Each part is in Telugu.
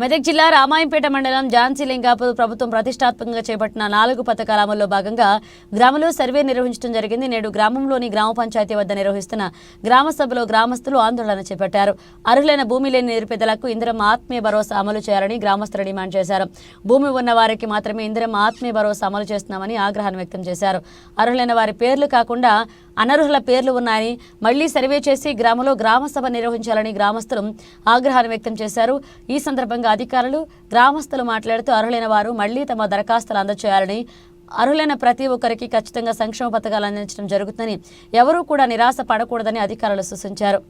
మెదక్ జిల్లా రామాయంపేట మండలం ఝాన్సీలింగాపూర్ ప్రభుత్వం ప్రతిష్టాత్మకంగా చేపట్టిన 4 పథకాల అమలులో భాగంగా గ్రామంలో సర్వే నిర్వహించడం జరిగింది. నేడు గ్రామంలోని గ్రామ పంచాయతీ వద్ద నిర్వహిస్తున్న గ్రామ సభలో గ్రామస్తులు ఆందోళన చేపట్టారు. అర్హులైన భూమి లేని నిరుపేదలకు ఇందిరమ్మ ఆత్మీయ భరోసా అమలు చేయాలని గ్రామస్తులు డిమాండ్ చేశారు. భూమి ఉన్న వారికి మాత్రమే ఇందిరమ్మ ఆత్మీయ భరోసా అమలు చేస్తున్నామని ఆగ్రహాన్ని వ్యక్తం చేశారు. అర్హులైన వారి పేర్లు కాకుండా అనర్హుల పేర్లు ఉన్నాయని మళ్లీ సర్వే చేసి గ్రామంలో గ్రామ సభ నిర్వహించాలని గ్రామస్తులు ఆగ్రహాన్ని వ్యక్తం చేశారు. ఈ సందర్భంగా అధికారులు గ్రామస్తులు మాట్లాడుతూ అర్హులైన వారు మళ్లీ తమ దరఖాస్తులు అందజేయాలని, అర్హులైన ప్రతి ఒక్కరికి ఖచ్చితంగా సంక్షేమ పథకాలు అందించడం జరుగుతుందని, ఎవరూ కూడా నిరాశ పడకూడదని అధికారులు సూచించారు.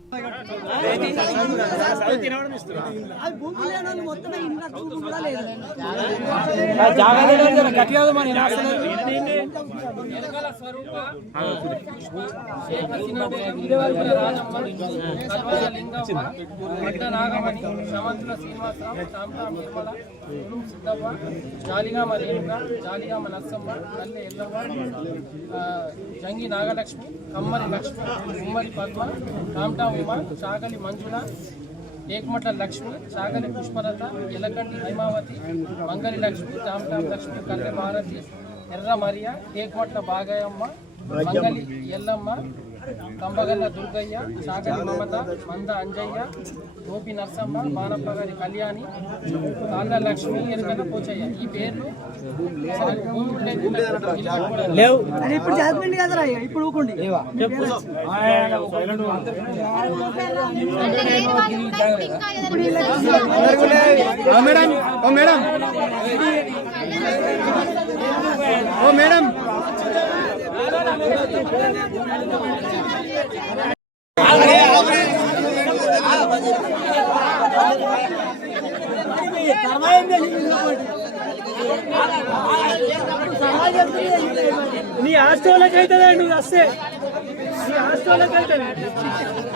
జంగి నాగలక్ష్మి, కమ్మరి లక్ష్మి, ఉమ్మరి పద్మ, రామ్టా ఉమ, చాగలి మంజుల, ఏకమట్ల లక్ష్మి, చాగలి పుష్పలత, ఎలకంటి హైమావతి, మంగళి లక్ష్మి, రామ్టా లక్ష్మి, కల్లె భారతి, ఎర్ర మరియా, ఏకమట్ల బాగయ్యమ్మ, మంగళి ఎల్లమ్మ, కంబగల్ల దుర్గయ్య, చాగలి మమత, మంద అంజయ్య, గోపి నర్సమ్మ, మానప్పగారి కళ్యాణి, కాళ్ళ లక్ష్మి, ఎరుగల పోచయ్య. ఈ పేర్లు మేడం నీ హాస్టల్కి అవుతుంది, నువ్వు వస్తే నీ హాస్టల్కి అవుతుంది,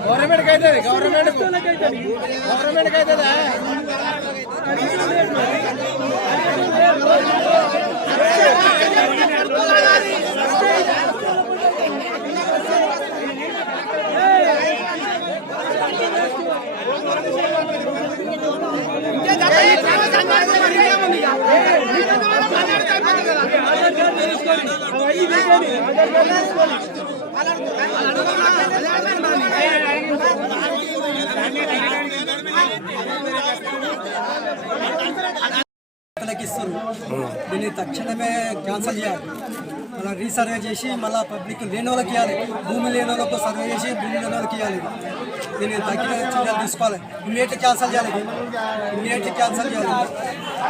గవర్నమెంట్కి అవుతుంది, గవర్నమెంట్కి అవుతుందా? దీన్ని తక్షణమే క్యాన్సల్ చేయాలి. మళ్ళీ రీసర్వే చేసి మళ్ళీ పబ్లిక్ లేని వాళ్ళకి ఇవ్వాలి, భూమి లేని వాళ్ళకు సర్వే చేసి భూమి లేని వాళ్ళకి ఇవ్వాలి. దీన్ని తగ్గిన చర్యలు తీసుకోవాలి. ఇమ్మీడియట్ క్యాన్సల్ చేయాలి,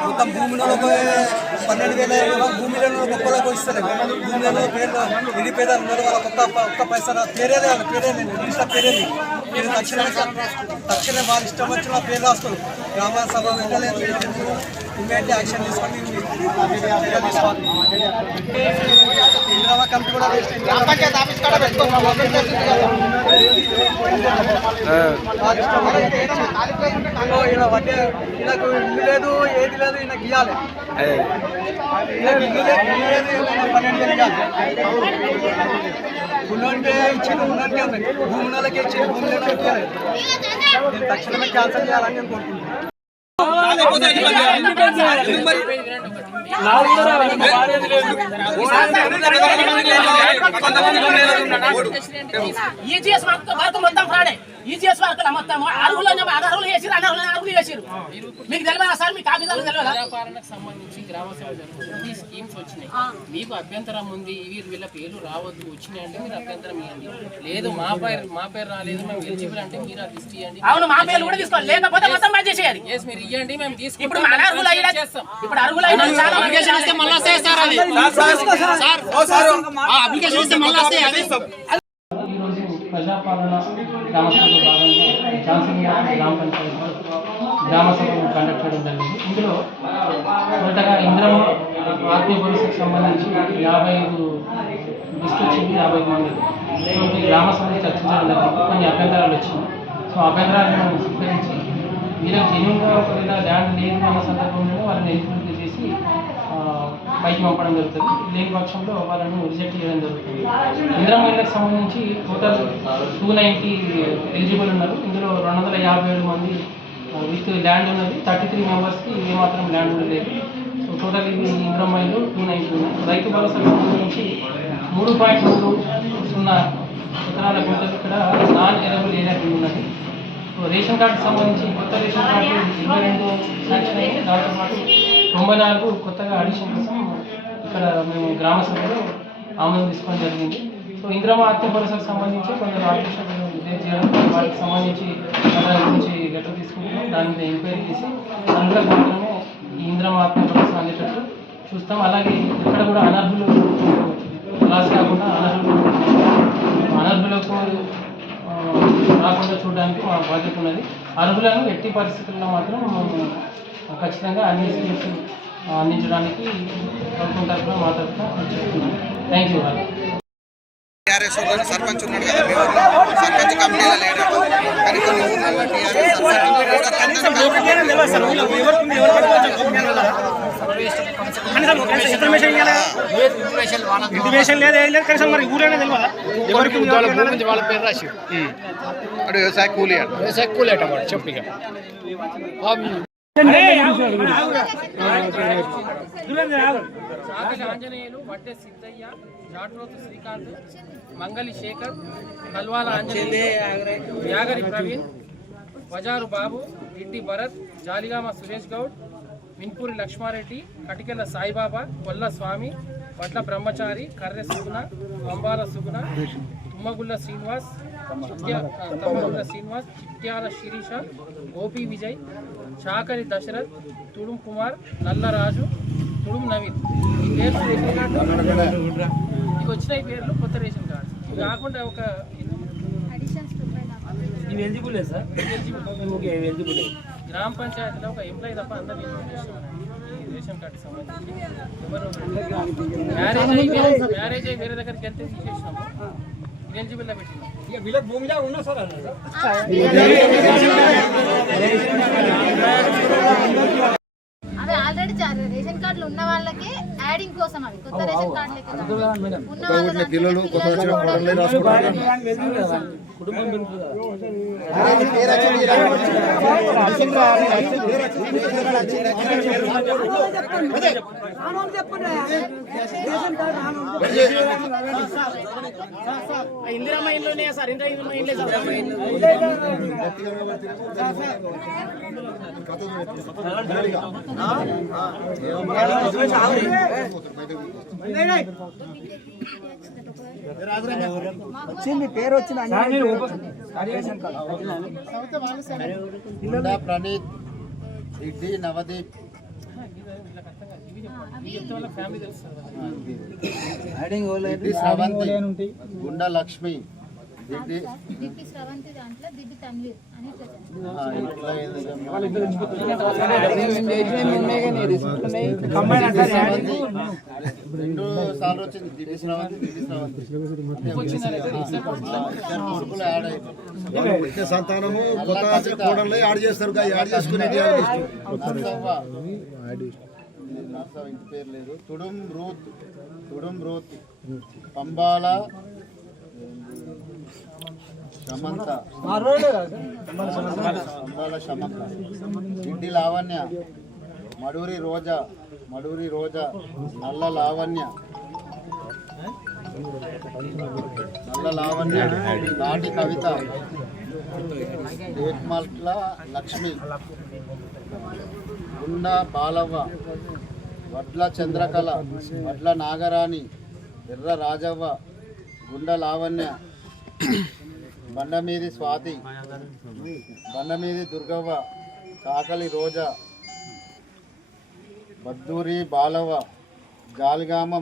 మొత్తం భూమి వాళ్ళకు 12,000 భూమి లేని వాళ్ళకి ఒక్కళ్ళకు ఇస్తారు. భూమి లేని పేరు నిరుపేదలు ఉన్నారు, వాళ్ళకి ఒక్క పైసా పేరే లేదు, రిజిస్టర్ పేరే లేదు. మీరు తక్షణమే వారి ఇష్టం వచ్చిన పేరు రాస్తారు. గ్రామ సభ వెళ్ళలేదు, ఇమ్మీడియట్ యాక్షన్ తీసుకొని ఇందిరమ్మ కమిటీ కూడా ఈయనకు ఇల్లు లేదు, ఏది లేదు, ఈయనకి ఇవ్వాలి. ఉన్నోనికే ఇచ్చింది, ఉన్నోనికే భూమి నెలకే ఇచ్చింది, భూమి నెలకే ఇవ్వాలి. తక్షణమే క్యాన్సల్ చేయాలని నేను కోరుకుంటున్నాను. ఈజీఎస్ వర్క్ మొత్తం ఫ్రాడే. ఈజీఎస్ వర్క్ మొత్తం అర్హులు చేసిరు, అనర్హులు చేసిరు. మీకు తెలియదా సార్? మీకు ఆఫీసర్లకు తెలియదా? వ్యాపారానికి సంబంధించి గ్రామ సభ జరుగుతుంది, స్కీమ్స్ వచ్చినాయి. మీకు అభ్యంతరం ఉంది, వీళ్ళ పేర్లు రావద్దు, వచ్చినాయి అంటే మీరు అభ్యంతరం ఇవ్వండి. లేదు మా పేరు రాలేదు, మేము ఎలిజిబుల్ అంటే మీరు అది లిస్ట్ ఇవ్వండి. అవును, మా పేర్లు కూడా తీసుకోవాలి, లేకపోతే మొత్తం బంద్ చేసేయాలి. మీరు ఇవ్వండి, మేము తీసుకుంటాం. ఇప్పుడు అనర్హులు చేస్తాం. ఇప్పుడు అర్హులు అయినా చాలా అప్లికేషన్ వస్తే మళ్ళీ వస్తాయి సార్. అది అప్లికేషన్ వస్తే మళ్ళీ వస్తాయి. అది ఈరోజు ప్రజాపాలన గ్రామ సభలో భాగంగా ఝాన్సీలింగాపూర్ గ్రామ పంచాయతీ గ్రామ సభను కండక్ట్ చేయడం జరిగింది. ఇందులో మొదటగా ఇందిరమ్మ ఆత్మీయ భరోసాకు సంబంధించి 55 లిస్ట్ వచ్చింది, 55 మంది. సో ఈ గ్రామ సభను చర్చించడం జరిగింది. కొన్ని అభ్యంతరాలు వచ్చింది. సో అభ్యంతరాలను మనం స్వీకరించి వీళ్ళకి జెన్యూన్గా ఒకవేళ ల్యాండ్ లేదు అన్న సందర్భంలో వాళ్ళని ఎలిజిబిలిటీ చేసి పైకి పంపడం జరుగుతుంది. లేని పక్షంలో వాళ్ళను రిజెక్ట్ చేయడం జరుగుతుంది. ఇందిరమ్మ ఇళ్ళకి సంబంధించి టోటల్ 290 ఎలిజిబుల్ ఉన్నారు. ఇందులో 257 మంది విత్ ల్యాండ్ ఉన్నది. 33 మెంబర్స్కి ఏమాత్రం ల్యాండ్ కూడా లేదు. సో టోటల్ ఇవి ఇంద్రమ్మ ఇల్లు 290 ఉన్నాయి. రైతు భరోసాకు సంబంధించి 3.30 ఎకరాల గుంటలు ఇక్కడ నాన్ ఎరబుల్ ఏరియా కింద ఉన్నది. సో రేషన్ కార్డుకి సంబంధించి కొత్త రేషన్ కార్డు 22 శాంక్షన్ అయింది. దాంతోపాటు 94 కొత్తగా అడిషన్ కోసం ఇక్కడ మేము గ్రామ సభలో ఆమోదం తీసుకోవడం జరిగింది. సో ఇంద్రమ్మ ఆత్మ భరోసాకు సంబంధించి కొందరు ఆపరేషన్ చేయడం, వాటికి సంబంధించి దాని గురించి లెటర్ తీసుకుంటున్నాం. దాని మీద ఎంక్వైరీ చేసి అందులో మాత్రమే ఈ ఇంద్రమ్మ ఆత్మ భరోసా అందేటట్టు చూస్తాం. అలాగే ఇక్కడ కూడా అనర్హులు క్లాస్ కాకుండా అనర్హులకు రాకుండా చూడడానికి మా బాధ్యత ఉన్నది. అర్హులను ఎట్టి పరిస్థితుల్లో మాత్రం ఖచ్చితంగా అన్ని స్కీమ్స్ అందించడానికి ప్రభుత్వం తరఫున మా తరఫున చెప్తున్నాం. Thank you. టీఆర్ఎస్ ఊళ్ళో సర్పంచ్ ఉన్నాడు కదా, మీ ఊళ్ళో సర్పంచ్ కంపెనీలో లేడు కానీ కొన్ని ఊళ్ళలో టీఆర్ఎస్ ఇంటిమేషన్ లేదు, ఏం లేదు. కనీసం మరి ఊరైనా తెలియదా ఎవరికి వాళ్ళ పేరు రాసి అటు వ్యవసాయ కూలీ అట చెప్పు ఇక. ఆంజనేయులు, వడ్డే సిద్ధయ్య, జాట్రోతు శ్రీకాంత్, మంగళి శేఖర్, కల్వాల ఆంజనేయులు, యాగరి ప్రవీణ్, వజారు బాబు, ఇట్టి భరత్, జాలిగామ సురేష్ గౌడ్, మిన్పూరి లక్ష్మారెడ్డి, కటికెల సాయిబాబా, కొల్ల స్వామి, వడ్ల బ్రహ్మచారి, కర్రె సుగుణ, అంబాల సుగుణ, తుమ్మగుల్ల శ్రీనివాస్, చిట్యాల శిరీష, గోపి విజయ్, చాకరి దశరథ్, తుడుం కుమార్, నల్లరాజు, తుడుం నవీన్. ఈ పేర్లు రేషన్ కార్డు ఇవి వచ్చిన ఈ పేర్లు కొత్త రేషన్ కార్డు. ఇవి కాకుండా ఒక గ్రామ పంచాయతీలో ఒక ఎంప్లాయీ తప్ప అందరూ రేషన్ కార్డు సంబంధించి ఎవరు మ్యారేజ్ అయ్యి వేరే దగ్గరికి వెళ్తే తీసేసినాము, ఎలిజిబుల్గా పెట్టినాము. వీళ్ళకి భూమిలో ఉన్నా సార్ అవి ఆల్రెడీ రేషన్ కార్డులు ఉన్న వాళ్ళకి యాడింగ్ కోసం అవి కొత్త రేషన్ కార్డులు ఉన్న ఇందిరమ్మ ఇల్లు ఉన్నాయా సార్? ఇందిరమ్మ ఇల్లు వచ్చింది, పేరు వచ్చింది. ప్రణీత్, రెడ్డి, నవదీప్, శ్రవంతి, గుండా లక్ష్మి, దిడ్డి శ్రవంతి దాంట్లో దిడ్డి తన్వీర్ అని రెండు సార్లు వచ్చింది. దిడ్డి శ్రవంతి సంతానము కొత్త కోడల్లో యాడ్ చేస్తారు, యాడ్ చేసుకునేది ఇంటి పేరు లేదు. తుడుం రూత్, పంబాల శమంత, ఇంటి లావణ్య, మడూరి రోజా, నల్ల లావణ్య, నాటి కవిత, ఏట్మల్ట్ల లక్ష్మి, గుండ బాలవ్వ, వడ్ల చంద్రకళ, వడ్ల నాగరాణి, ఎర్ర రాజవ్వ, గుండ లావణ్య, బండమీది స్వాతి, బండమీది దుర్గవ్వ, చాకలి రోజా, బద్దూరి బాలవ్వ, జాలిగామ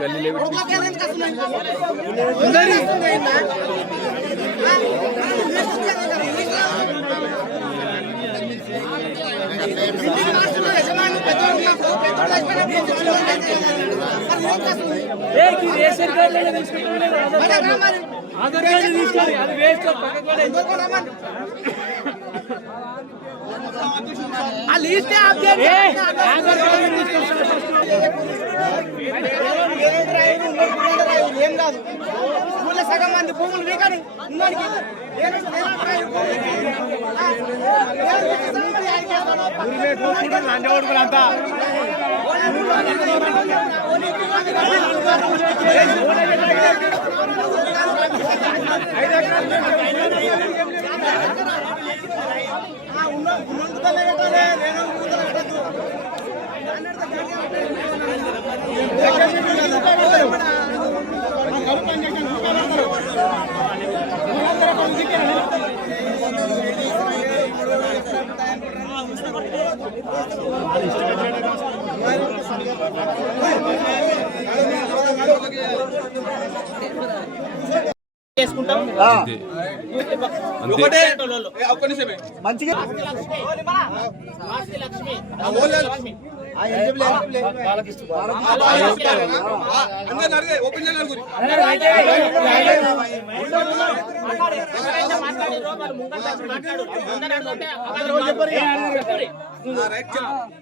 గల్లీ ఏం కాదు ఊళ్ళో సగం మంది భూములు వీకని అంతా చేసుకుంటాం మంచిగా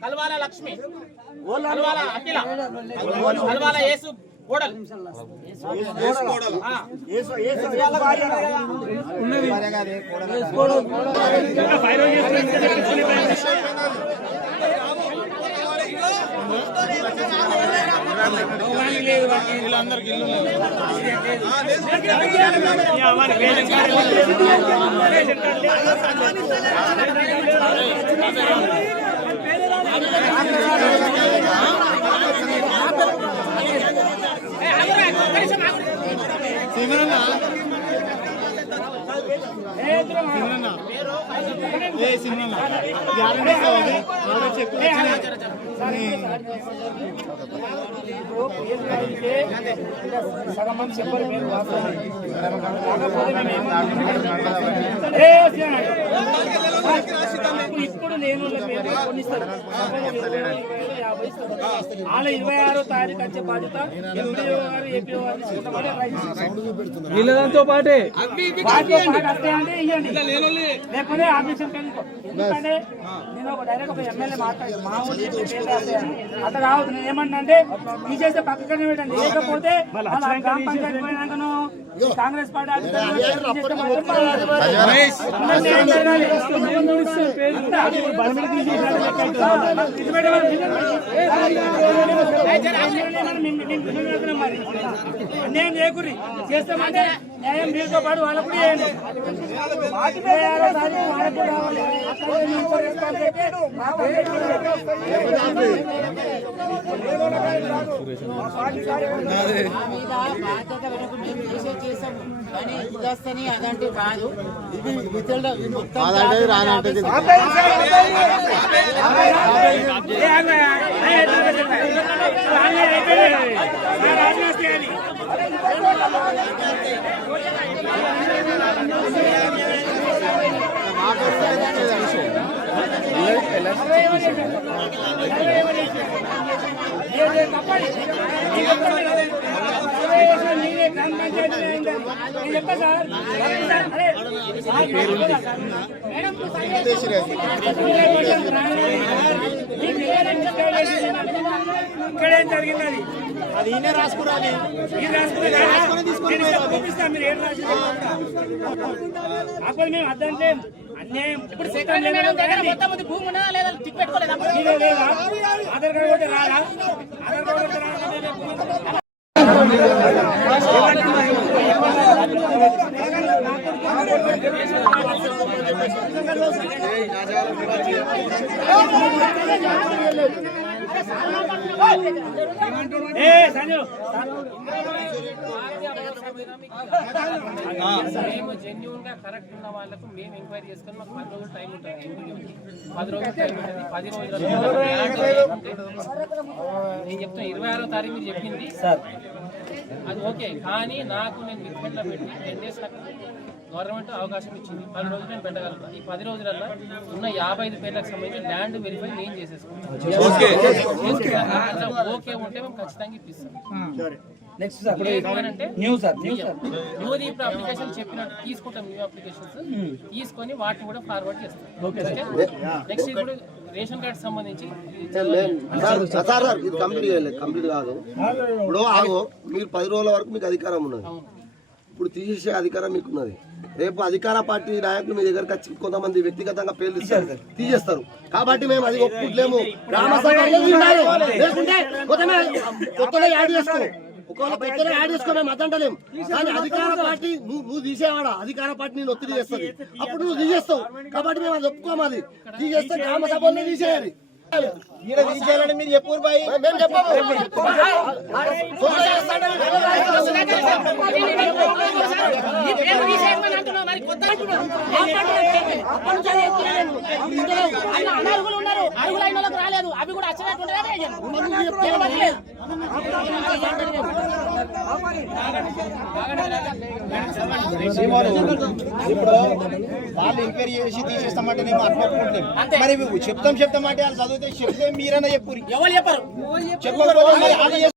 కల్వాల లక్ష్మి కల్వాల అఖిల కల్వాల యేసు కోడలు వీళ్ళందరికి ఇల్లు సగం మంది చెప్పారు మీరు ఇప్పుడు నేను వాళ్ళ 26వ తారీఖు వచ్చే బాధ్యత ఎంపీఓ గారు ఏపీఓ గారు వీళ్ళతో పాటే అంటే ఇవ్వండి లేకపోతే ఆఫీసర్ ఎందుకంటే నేను ఒక డైరెక్ట్ ఒక ఎమ్మెల్యే మాట్లాడాను మా ఊరి అట్లా రావద్దు. నేను ఏమంటున్నా అంటే తీసేస్తే పక్కనే పెట్టండి, లేకపోతే గ్రామ పంచాయతీ పోయినాకను కాంగ్రెస్ పార్టీ అన్యాయం చేయకూరి చేస్తామంటే న్యాయం మీతో పాటు వాళ్ళకు కూడా చేయండి. కానీ ఇది వస్తేనే అదంటే కాదు, ఇది రానంటే ఇక్కడేం జరిగింది అది ఈయన రాసుకురాలి, చూపిస్తాం మీరు ఏం రాసి అప్పుడు మేము అద్దంటే అన్యాయం. ఇప్పుడు మొత్తం భూమి ఉన్నదా లేదా టిక్ పెట్టుకోలేదా? ఆధార్ కార్డు కూడా రాదా? ఆధార్ కార్డు కూడా రాదా? మేము జెన్యూన్ గా కరెక్ట్ ఉన్న వాళ్ళకు మేము ఎంక్వైరీ చేసుకొని మాకు 10 రోజులు టైం ఉంటుంది, 10 రోజులు టైం ఉంటుంది, 10 రోజులు నేను చెప్తాను. 26వ తారీఖు మీరు చెప్పింది అది ఓకే, కానీ నాకు నేను విత్డ్రాలో పెట్టి 10 days గవర్నమెంట్ అవకాశం ఇచ్చింది 10 రోజులు నేను పెట్టగలను. ఈ 10 రోజులలో ఉన్న 55 పేర్లకు సంబంధించి ల్యాండ్ వెరిఫై నేను చేసేసుకుంటాను. ఓకే ఉంటే మేము ఖచ్చితంగా ఇప్పిస్తాం. నెక్స్ట్ సార్ అంటే న్యూ సార్ న్యూ ఇప్పుడు అప్లికేషన్ చెప్పినట్టు తీసుకుంటాం. న్యూ అప్లికేషన్స్ తీసుకొని వాటిని కూడా ఫార్వర్డ్ చేస్తాం. నెక్స్ట్ ఇప్పుడు రేషన్ కార్డు సంబంధించి ఇది కంప్లీట్ కాదు. ఇప్పుడు ఆగో మీరు 10 రోజుల వరకు మీకు అధికారం ఉన్నది. ఇప్పుడు తీసేసే అధికారం మీకు ఉన్నది. రేపు అధికార పార్టీ నాయకులు మీ దగ్గరకు వచ్చి కొంతమంది వ్యక్తిగతంగా పేర్లు తీసేస్తారు. కాబట్టి మేము అది ఒప్పుకుంటలేము. లేకుంటే కొత్తలో యాడ్ చేసుకో, ఒకవేళ కొత్తలో యాడ్ చేసుకో మేము అదంటలేము. కానీ అధికార పార్టీ నువ్వు తీసేవాడా, అధికార పార్టీ నేను ఒత్తిడి చేస్తుంది, అప్పుడు నువ్వు తీసేస్తావు. కాబట్టి మేము అది ఒప్పుకోము. అది తీసేస్తే గ్రామ సభల్లో తీసేయాలి. తీసేయాలని మీరు చెప్పు బాయ్, మేము చెప్పాము. అనర్హులు ఉన్నారు, అర్హులైన వాళ్ళకి రాలేదు. అవి కూడా వచ్చినట్టు ఇప్పుడు వాళ్ళు ఎంక్వైరీ చేసి తీసేస్తామంటే నేను అర్థం. మరి చెప్తామంటే వాళ్ళు చదివితే చెప్తే మీరన్నా చెప్పు. ఎవరు చెప్పరు? చెప్పకపోతే